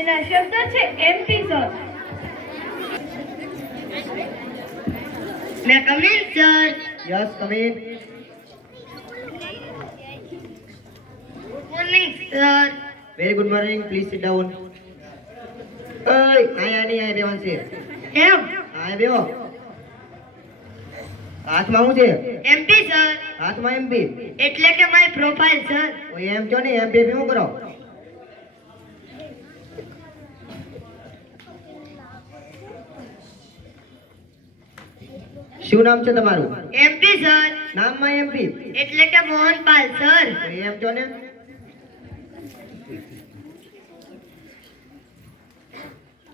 તેના શબ્દ છે MP sir. May I come in, sir? Yes, come in. Good morning, sir. Very good morning. Please sit down. આયા બેવાનું છે. એમ આયા બેહો. હાથમાં શું છે? એમપી સર હાથમાં એમપી. એટલે કે માય પ્રોફાઇલ સર. ઓય એમ કયો ને એમપી શું કરો? શું નામ છે તમારું? એમપી સર નામમાં એમપી. એટલે કે મોહનપાલ સર. ઓય એમ કયો ને.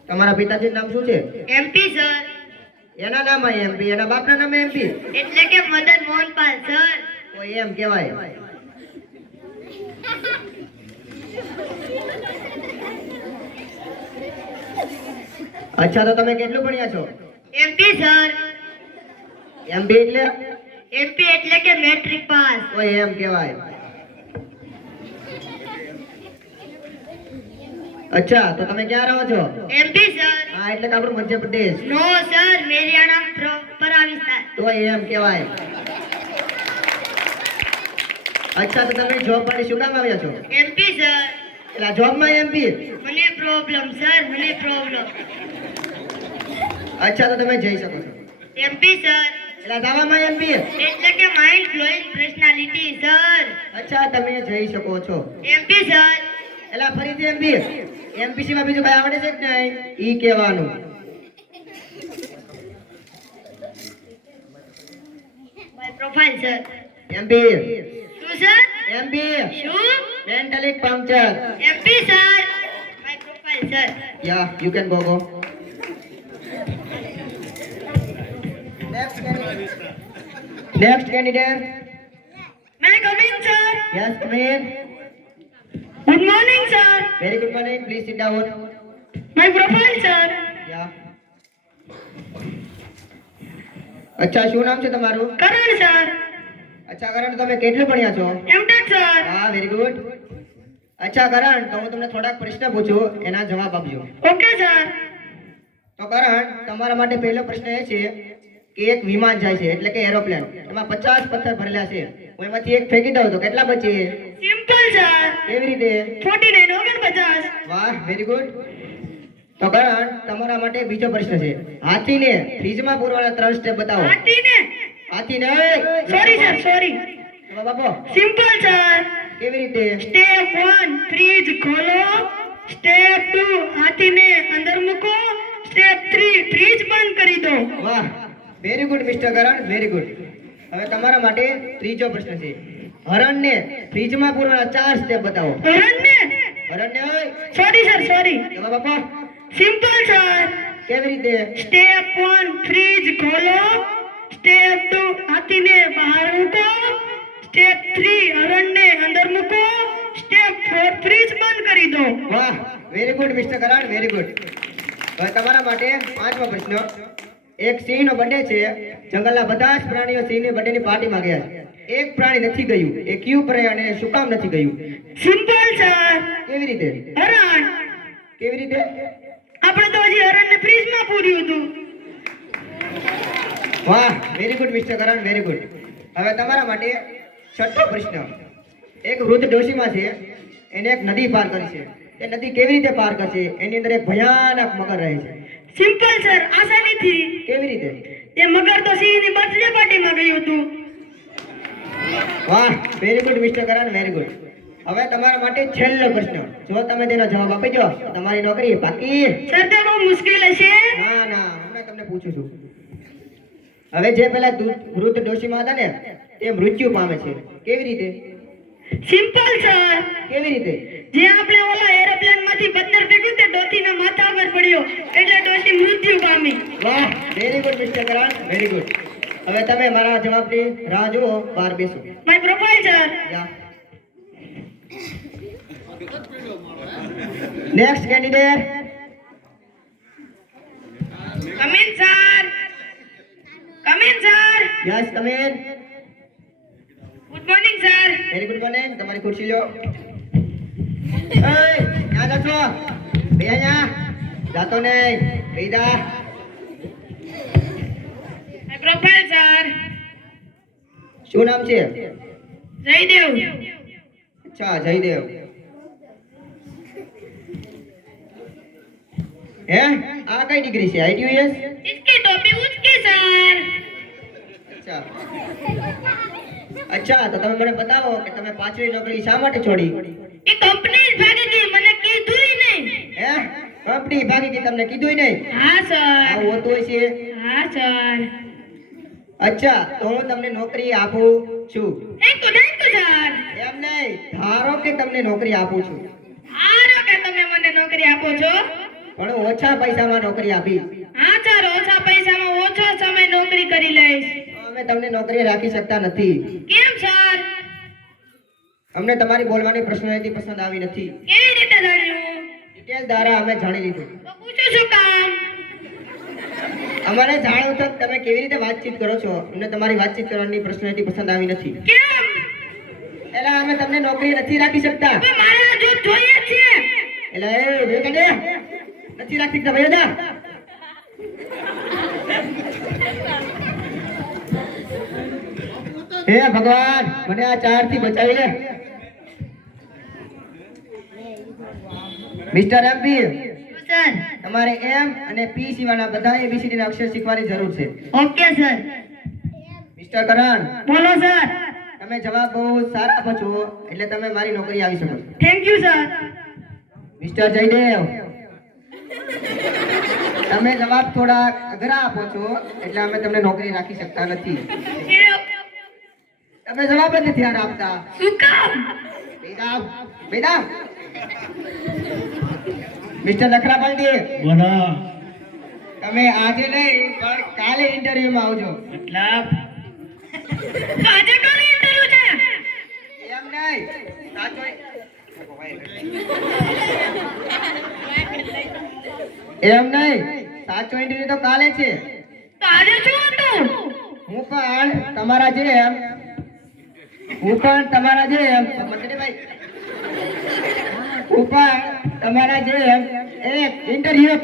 તમારા પિતાજીનું નામ શું છે? એમપી સર એના નામમાં એમપી, એના બાપના નામે એમપી. એટલે કે મદન મોહનપાલ સર. ઓય એમ કહેવાય. અચ્છા, તો તમે કેટલું ભણ્યા છો? એમપી સર એમપી એટલે? એમપી એટલે કે મેટ્રિક પાસ. ઓય એમ કહેવાય. અચ્છા, તો તમે ક્યાં રહો છો? એમપી સર હા, એટલે કે આપણું મધ્યપ્રદેશ. નો સર મેરિયાણા પરા વિસ્તાર. તો એમ કહેવાય. અચ્છા, તો તમે જોબ માટે શું કામ આવ્યા છો? એમપી સર એટલે જોબમાં એમપી. મને પ્રોબ્લેમ સર મને પ્રોબ્લેમ. અચ્છા, તો તમે જઈ શકો છો. એમપી સર એટલે દાવામાં એમપી. એટલે કે માઇન્ડ બ્લોઇંગ પર્સનાલિટી સર. અચ્છા, તમે જઈ શકો છો. એમપી સર એટલે ફરીથી એમપી. એમપીસી માં બીજું કઈ આવડે છે કે નહીં ઈ કહેવાનું. My profile sir. એમપી. શું સર? એમપી. શું? Mentally puncture. MP sir my profile sir. Yeah, you can go. Next candidate. May I come in, sir? Yes, come in. Good morning, sir. Very good morning. Please sit down. My profile, sir. Yeah. અચ્છા, શું નામ છે તમારું? Karan, sir. અચ્છા કરણ, તમે કેટલું ભણ્યા છો? MTech, sir. હા, વેરી ગુડ. અચ્છા કરણ, તો હું તમને થોડાક પ્રશ્ન પૂછું, એના જવાબ આપજો. Okay, sir. તો કરણ, તમારા માટે પહેલો પ્રશ્ન એ છે કે એક વિમાન જાય છે એટલે કે એરોપ્લેન, એમાં 50 પથ્થર ભરેલા છે, હું એમાંથી એક ફેંકી દઉં તો કેટલા બચે? Simple, sir. કેવી રીતે? 49 49. વાહ, વેરી ગુડ. તો કરણ, તમારા માટે બીજો પ્રશ્ન છે. હાથીને ફ્રીજમાં પૂરવાના 3 સ્ટેપ બતાવો. હાથીને? હાથીને Sorry, sir. Sorry. બાપો, Simple, sir. કેવી રીતે? Step 1 ફ્રીજ ખોલો. Step 2 હાથીને અંદર મૂકો. Step 3 ફ્રીજ બંધ કરી દો. વાહ, very good mister Karan, very good. હવે તમારા માટે ત્રીજો પ્રશ્ન છે. હરણને ફ્રીજમાં પૂરવાના 4 સ્ટેપ બતાવો. હરણને? હરણને ઓય. Sorry, sir. Sorry. બાપો, Simple, sir. કેવી રીતે? Step 1 ફ્રીજ ખોલો. Step 2 હાથીને બહાર મૂકો. Step 3 હરણને અંદર મૂકો. Step 4 ફ્રીજ બંધ કરી દો. વાહ, very good mister Karan, very good. હવે તમારા માટે પાંચમો પ્રશ્ન. એક સિંહનો બર્થડે છે. જંગલના બધા જ પ્રાણીઓ સિંહની બર્થડેની પાર્ટીમાં ગયા છે. એક પ્રાણી નથી ગયું. એ કયું પ્રાણી અને શું કામ નથી ગયું? Simple, sir. કેવી રીતે? હરણ. કેવી રીતે? આપણે તો હજી હરણને ફ્રીજમાં પૂર્યું હતું. વાહ, very good mister Karan, very good. હવે તમારા માટે છઠ્ઠો પ્રશ્ન. એક વૃદ્ધ ડોશીમાં છે, એને એક નદી પાર કરી છે. એ નદી કેવી રીતે પાર કરશે? એની અંદર એક ભયાનક મગર રહે છે. Simple, sir. આસાનીથી. કેવી રીતે? એ મગર તો સિંહની બર્થડે પાર્ટીમાં ગયું હતું. વાહ, very good mister Karan, very good. હવે તમારા માટે છેલ્લો પ્રશ્ન. જો તમે તેનો જવાબ આપી દો તો તમારી નોકરી પાકી. સર તે બહુ મુશ્કેલ હશે. ના ના, હમણાં તમને પૂછું છું. હવે જે પેલા વૃદ્ધ ડોશીમાં હતા ને, તે મૃત્યુ પામે છે. કેવી રીતે? Simple, sir. કેવી રીતે? જે આપણે ઓલા એરોપ્લેન માંથી પથ્થર ફેંક્યું તે ડોશીના માથા પર પડ્યો એટલે ડોશી મૃત્યુ પામી. વાહ, very good mister Karan, very good. હવે તમે મારા જવાબની રાહ જુઓ, બહાર બેસો. My profile, sir. Ya. Next candidate. Come in, sir. Come in, sir. Yes, come in. Good morning, sir. Very good morning. તમારી ખુરશી લો. ક્યાં જશો? બે અહીંયા જાતો નહીં બેદા પ્રોફાઇલ સર શું નામ છે જયદેવ અચ્છા જયદેવ હે આ કઈ ડિગ્રી છે આઈટીયુએસ इसकी टोपी उसकी सर અચ્છા અચ્છા તો તમે મને બતાવો કે તમે પાંચમી નોકરી શા માટે છોડી એ કંપની ભાગી ગઈ મને કીધું નહીં હે કંપની ભાગી ગઈ તમને કીધું નહીં હા સર આવું હોતું હોય છે હા સર અચ્છા તો હું તમને નોકરી આપું છું થેન્ક યુ સર એમ નહીં ધારો કે તમને નોકરી આપું છું હારો કે તમે મને નોકરી આપો છો પણ ઓછા પૈસામાં નોકરી આપી હા સર ઓછા પૈસામાં ઓછો સમય નોકરી કરી લઈશ તો અમે તમને નોકરી રાખી શકતા નથી કેમ સર અમને તમારી બોલવાની પર્સનાલિટી પસંદ આવી નથી કેવી રીતે જાણ્યું ડિટેલ દ્વારા અમે જાણી લીધું તો પૂછો શું કામ અમારે જાણવું છે કે તમે કેવી રીતે વાતચીત કરો છો અમને તમારી વાતચીત કરવાની પર્સનાલિટી પસંદ આવી નથી કેમ એલા અમે તમને નોકરી નથી રાખી શકતા તો મારે આ જોબ જોઈએ છે એલા એ વેકડે નથી રાખી શકતા ભૈયા જા હે ભગવાન મને આ ચાર થી બચાવી લે મિસ્ટર એમપી સર તમારે એમ અને પી સિવાયના બધા એબીસીડી ના અક્ષર શીખવાની જરૂર છે ઓકે સર મિસ્ટર કરણ બોલો સર તમે જવાબ બહુ સારા આપો છો એટલે તમે મારી નોકરી આવી શકો છો thank you sir mister Jaydev તમે જવાબ થોડા અઘરા આપો છો એટલે અમે તમને નોકરી રાખી શકતા નથી તમે જવાબ જ નથી આપતા શું કામ બેદાવ બેદાવ મિસ્ટર લખરા પાલટી બોલો તમે આજે નહીં પણ કાલે ઇન્ટરવ્યુમાં આવજો મતલબ આજે કાલે ઇન્ટરવ્યુ છે એમ નહીં સાચો એમ નહીં સાચો ઇન્ટરવ્યુ તો કાલે છે તો આજે શું હતું હું પણ તમારા જેમ હું પણ તમારા જેમ એક ઇન્ટરવ્યુ